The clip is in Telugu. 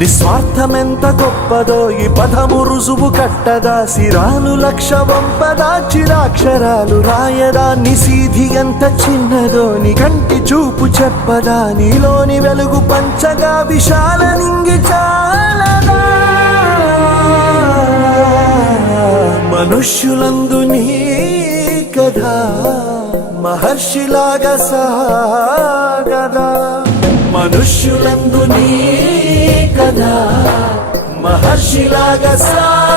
నిస్వార్థమెంత గొప్పదో ఈ పదము రుజువు కట్టదా, సిరాలు లక్ష వంపదా చిరాక్షరాలు రాయదా, నిశీధి ఎంత చిన్నదో నీ కంటి చూపు చెప్పదా, నీలోని వెలుగు పంచగా విశాల నింగి చాలదా. మనుష్యులందు నీ కథ మహర్షిలాగా సాగదా, మనుష్యులందు నీ కథ మహర్షిలాగా సాగదా.